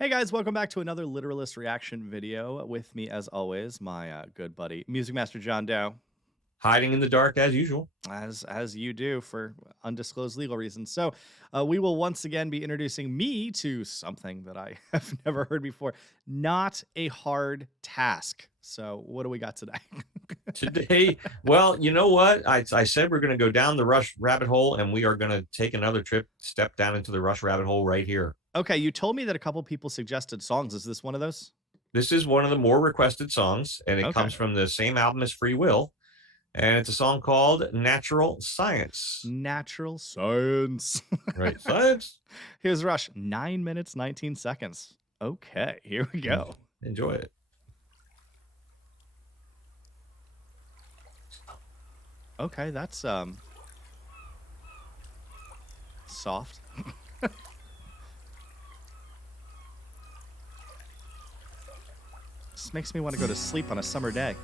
Hey guys, welcome back to another Literalist reaction video. With me, as always, my good buddy, Music Master John Doe. Hiding in the dark as usual. As you do for undisclosed legal reasons. So we will once again be introducing me to something that I have never heard before. Not a hard task. So what do we got today? Today, well, you know what? I said we're going to go down the Rush rabbit hole, and we are going to take another step down into the Rush rabbit hole right here. Okay, you told me that a couple people suggested songs. Is this one of those? This is one of the more requested songs, and it comes from the same album as Free Will. And it's a song called Natural Science. Natural Science. Right, science. Here's Rush, 9 minutes, 19 seconds. Okay, here we go. Enjoy it. Okay, that's soft. This makes me want to go to sleep on a summer day.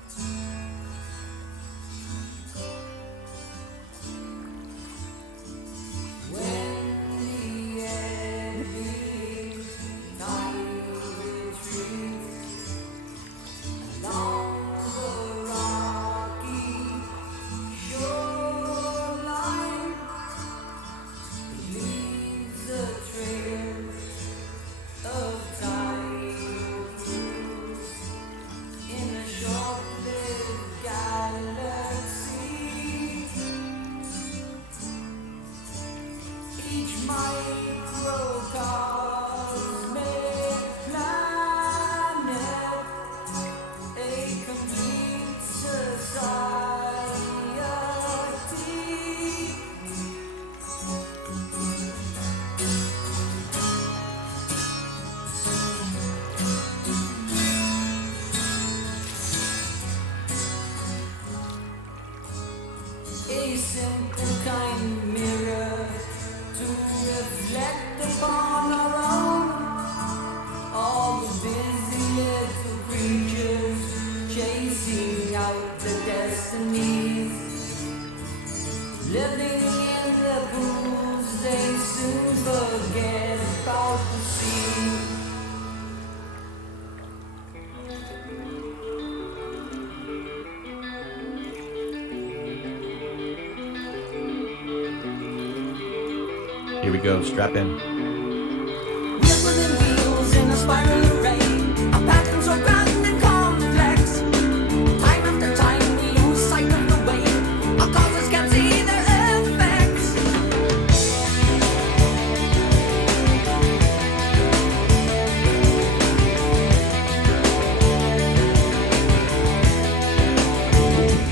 A simple kind mirror to reflect upon our own. All the busy little creatures chasing out the destinies, living in the pools they soon forget about the sea. Here we go. Strap in. Whistling wheels in a spiral array, our patterns are grand and complex. Time after time we lose sight of the way our causes can't see their effects.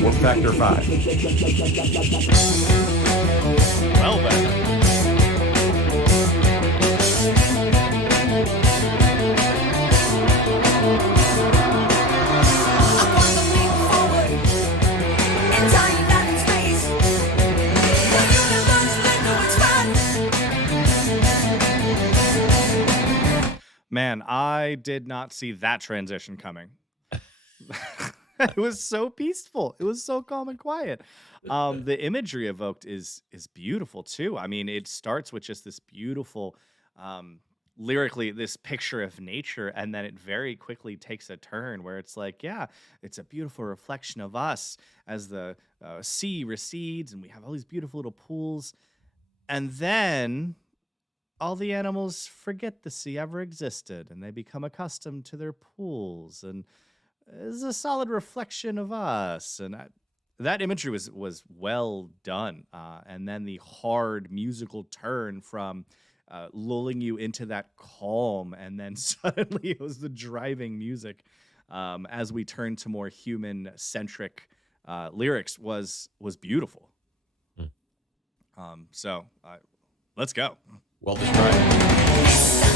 Warp Factor 5. Well then. Man, I did not see that transition coming. It was so peaceful. It was so calm and quiet. The imagery evoked is beautiful too. I mean, it starts with just this beautiful, lyrically, this picture of nature, and then it very quickly takes a turn where it's like, yeah, it's a beautiful reflection of us as the sea recedes, and we have all these beautiful little pools, and then all the animals forget the sea ever existed, and they become accustomed to their pools, and it's a solid reflection of us. And that imagery was well done. And then the hard musical turn from lulling you into that calm, and then suddenly it was the driving music as we turned to more human-centric lyrics was beautiful. So let's go. Well described.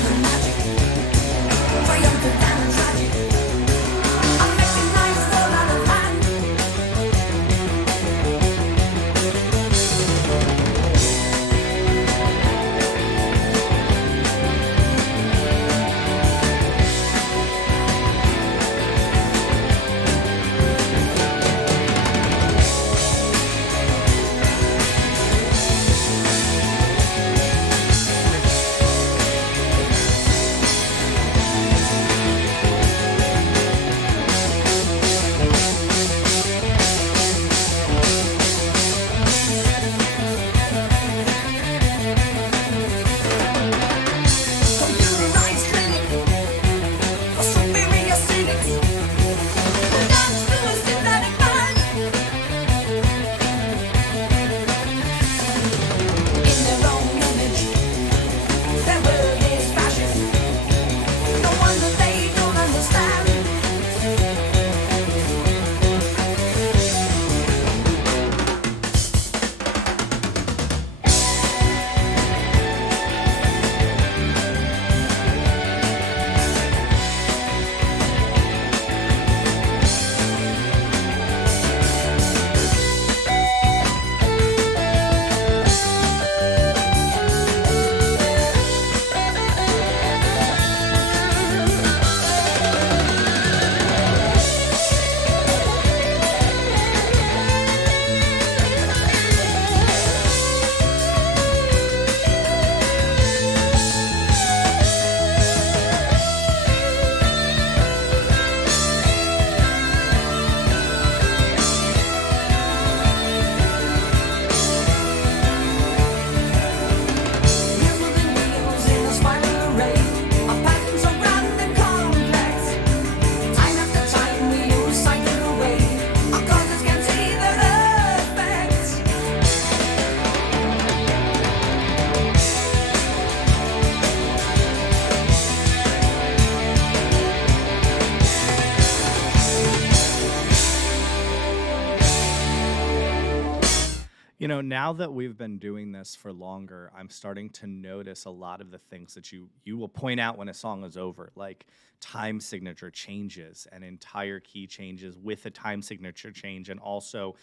Now that we've been doing this for longer, I'm starting to notice a lot of the things that you will point out when a song is over, like time signature changes and entire key changes with a time signature change, and also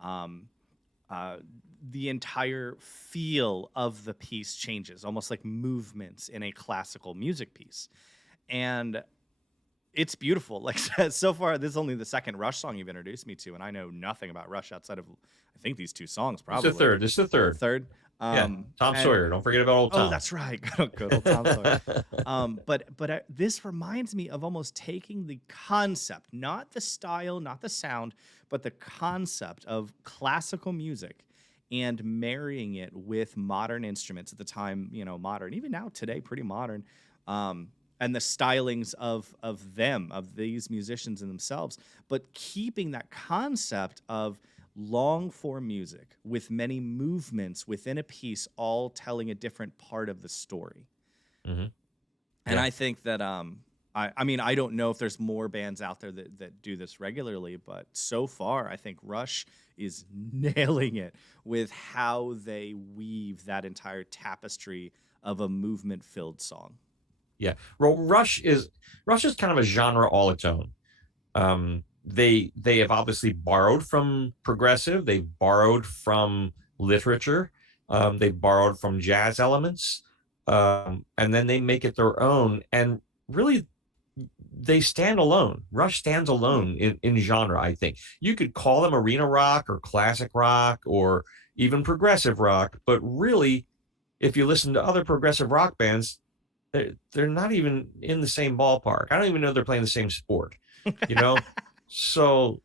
um, the entire feel of the piece changes, almost like movements in a classical music piece. And it's beautiful. Like so far, this is only the second Rush song you've introduced me to, and I know nothing about Rush outside of I think these two songs. It's Probably the third. It's the third. third. Yeah, Tom And Sawyer. Don't forget about old Tom. oh, that's right, good old Tom Sawyer. But this reminds me of almost taking the concept, not the style, not the sound, but the concept of classical music and marrying it with modern instruments at the time, modern, even now today, pretty modern. And the stylings of these musicians in themselves, but keeping that concept of long form music with many movements within a piece, all telling a different part of the story. hmm And Yeah. I think that I mean, I don't know if there's more bands out there that do this regularly, but so far I think Rush is nailing it with how they weave that entire tapestry of a movement filled song. Yeah. Well, Rush is kind of a genre all its own. They have obviously borrowed from progressive. They've borrowed from literature. They've borrowed from jazz elements, and then they make it their own. And really, they stand alone. Rush stands alone in genre. I think you could call them arena rock or classic rock or even progressive rock, but really, if you listen to other progressive rock bands, they're not even in the same ballpark. I don't even know they're playing the same sport, you know? So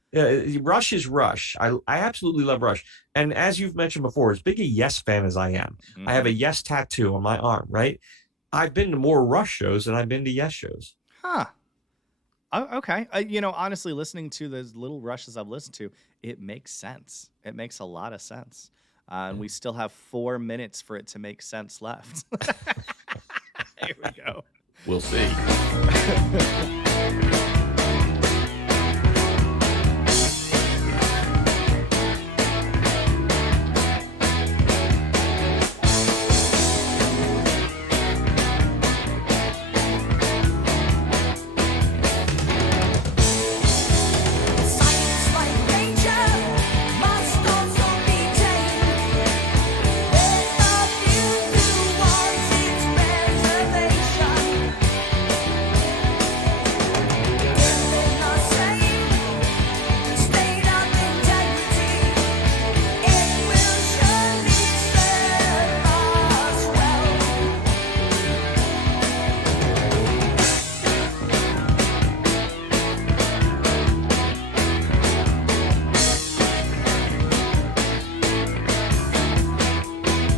Rush is Rush. I absolutely love Rush. And as you've mentioned before, as big a Yes fan as I am, I have a Yes tattoo on my arm, right? I've been to more Rush shows than I've been to Yes shows. Huh. Oh, okay. Honestly, listening to those little Rushes I've listened to, it makes sense. It makes a lot of sense. And we still have 4 minutes for it to make sense left. Here we go. We'll see. Science like nature must also be tamed. There's a view towards its preservation. In the same state of integrity, it will surely serve us well.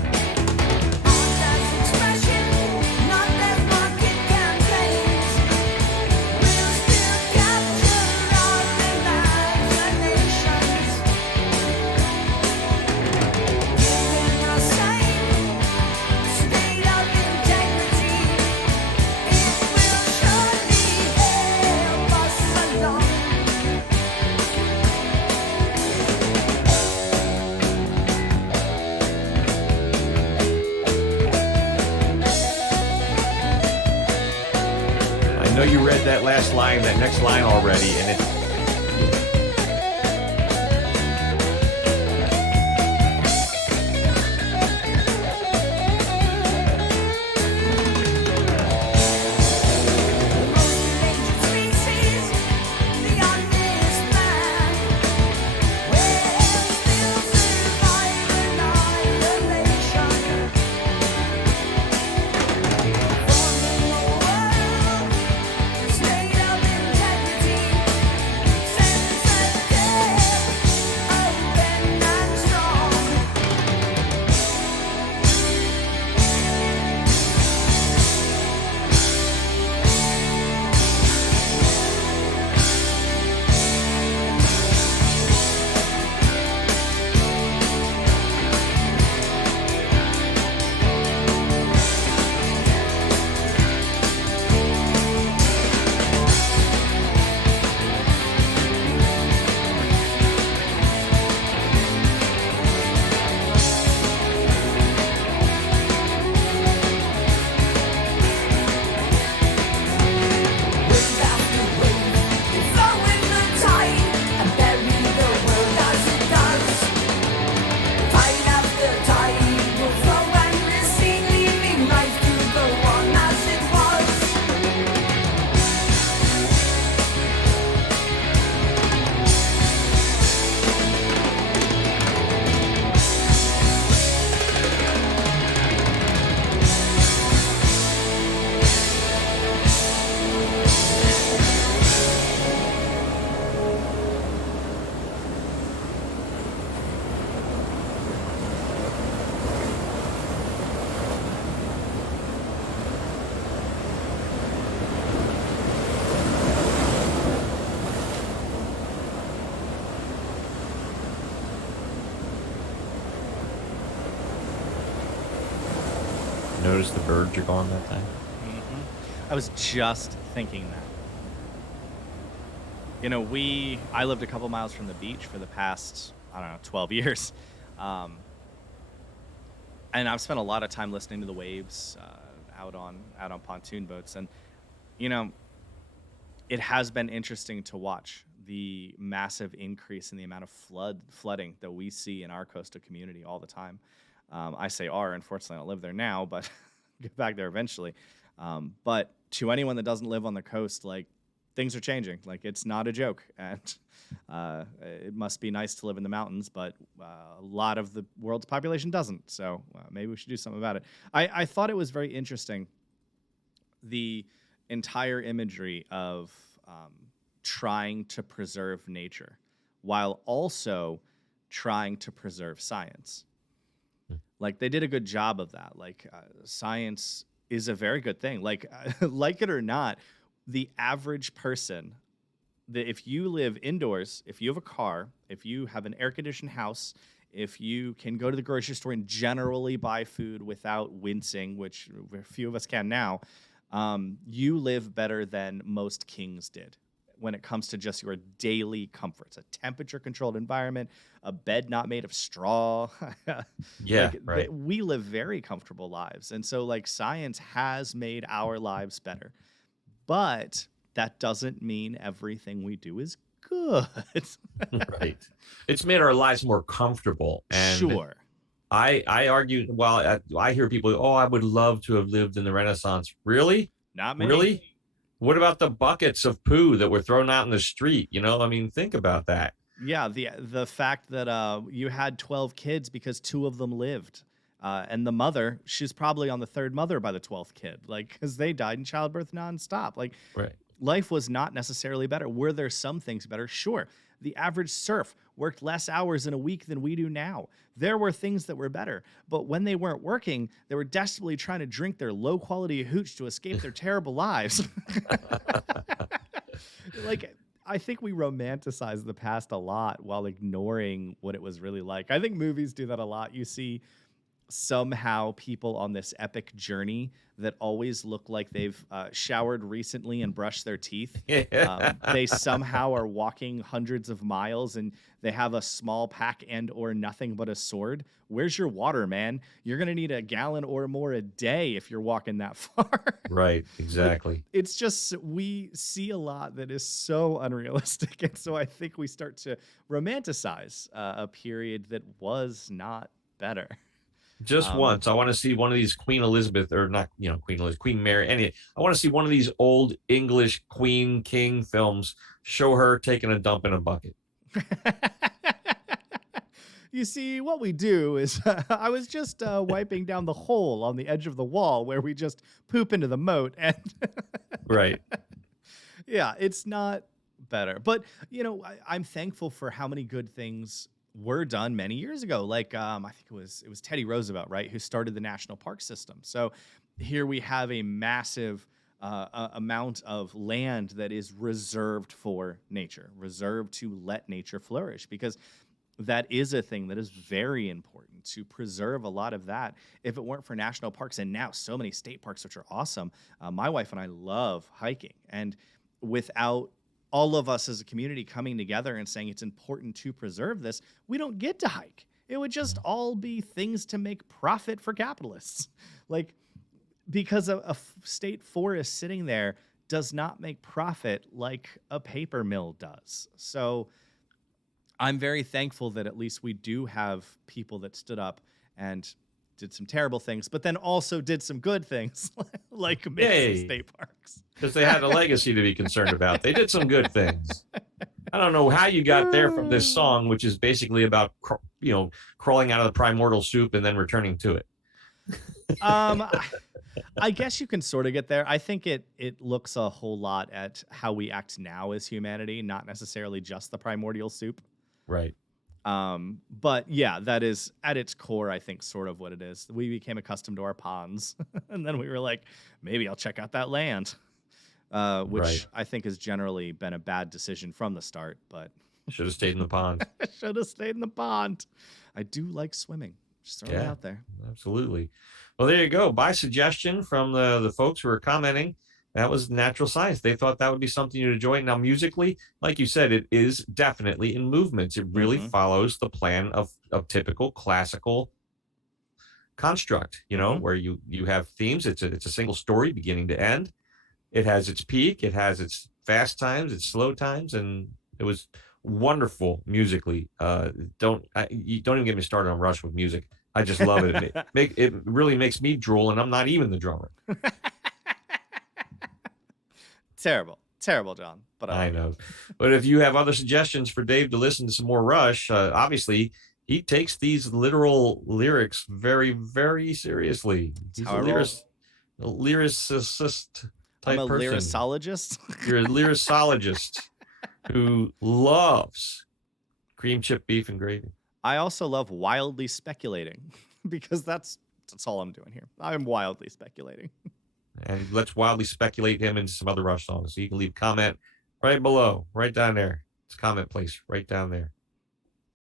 Art as expression, not as market campaigns, will still capture our imaginations. In the same state of integrity, it will surely help us along. I know you read that next line already, and it's Endangered species, the honest man, will still survive annihilation. Forming a world, state of integrity, sense notice the birds are gone that time. I was just thinking that. You know, I lived a couple miles from the beach for the past, I don't know, 12 years. Um, and I've spent a lot of time listening to the waves out on pontoon boats. And, you know, it has been interesting to watch the massive increase in the amount of flooding that we see in our coastal community all the time. I say our, unfortunately, I don't live there now, but get back there eventually. But to anyone that doesn't live on the coast, like, things are changing. Like, it's not a joke, and it must be nice to live in the mountains, but a lot of the world's population doesn't. So maybe we should do something about it. I thought it was very interesting, the entire imagery of trying to preserve nature while also trying to preserve science. Like, they did a good job of that. Like, science is a very good thing. Like, like it or not, the average person, if you live indoors, if you have a car, if you have an air-conditioned house, if you can go to the grocery store and generally buy food without wincing, which a few of us can now, you live better than most kings did when it comes to just your daily comforts. A temperature-controlled environment, a bed not made of straw. Yeah, Like, right. we live very comfortable lives. And so, like, science has made our lives better. But that doesn't mean everything we do is good. Right. It's made our lives more comfortable. And Sure. I argue, well, I hear people, oh, I would love to have lived in the Renaissance. Really? Not me. Really? What about the buckets of poo that were thrown out in the street? You know, I mean, think about that. Yeah, the fact that you had 12 kids because 2 of them lived. And the mother, she's probably on the 3rd mother by the 12th kid, like, because they died in childbirth nonstop. Like, Right. life was not necessarily better. Were there some things better? Sure. The average serf worked less hours in a week than we do now. There were things that were better. But when they weren't working, they were desperately trying to drink their low-quality hooch to escape their terrible lives. Like, I think we romanticize the past a lot while ignoring what it was really like. I think movies do that a lot. You see somehow people on this epic journey that always look like they've showered recently and brushed their teeth. They somehow are walking hundreds of miles and they have a small pack and or nothing but a sword. Where's your water, man? You're going to need a gallon or more a day if you're walking that far. Right. Exactly. It's just, we see a lot that is so unrealistic. And so I think we start to romanticize a period that was not better. Just once, I want to see one of these Queen Elizabeth, or not, Queen Elizabeth, Queen Mary. I want to see one of these old English Queen King films. Show her taking a dump in a bucket. You see, what we do is I was just wiping down the hole on the edge of the wall where we just poop into the moat. And Right. yeah, it's not better. But, I'm thankful for how many good things were done many years ago. Like, I think it was Teddy Roosevelt, right, who started the national park system. So here we have a massive amount of land that is reserved for nature, reserved to let nature flourish, because that is a thing that is very important to preserve a lot of that. If it weren't for national parks and now so many state parks, which are awesome, my wife and I love hiking. And without all of us as a community coming together and saying it's important to preserve this, we don't get to hike. It would just all be things to make profit for capitalists. Like, because a state forest sitting there does not make profit like a paper mill does. So I'm very thankful that at least we do have people that stood up and did some terrible things, but then also did some good things, like make some state parks. Because they had a legacy to be concerned about. They did some good things. I don't know how you got there from this song, which is basically about, crawling out of the primordial soup and then returning to it. I guess you can sort of get there. I think it looks a whole lot at how we act now as humanity, not necessarily just the primordial soup. Right. But yeah, that is at its core, I think, sort of what it is. We became accustomed to our ponds, and then we were like, maybe I'll check out that land, which Right. I think has generally been a bad decision from the start, but Should have stayed in the pond. should have stayed in the pond. I do like swimming. Just throwing it Yeah. out there. Absolutely. Well, there you go. By suggestion from the folks who are commenting, that was natural science. They thought that would be something you'd enjoy. Now, musically, like you said, it is definitely in movements. It really Mm-hmm. follows the plan of typical classical construct, Mm-hmm. where you have themes. It's a single story beginning to end. It has its peak, it has its fast times, its slow times, and it was wonderful musically. You don't even get me started on Rush with music. I just love it. It really makes me drool, and I'm not even the drummer. Terrible, John. But I love know. it. But if you have other suggestions for Dave to listen to some more Rush, obviously he takes these literal lyrics very, very seriously. He's how I roll. a lyricist type I'm a person. lyricologist. You're a lyricologist who loves cream chip beef and gravy. I also love wildly speculating because that's all I'm doing here. I'm wildly speculating. And let's wildly speculate him into some other Rush songs. So you can leave a comment right below, right down there. It's a comment place right down there.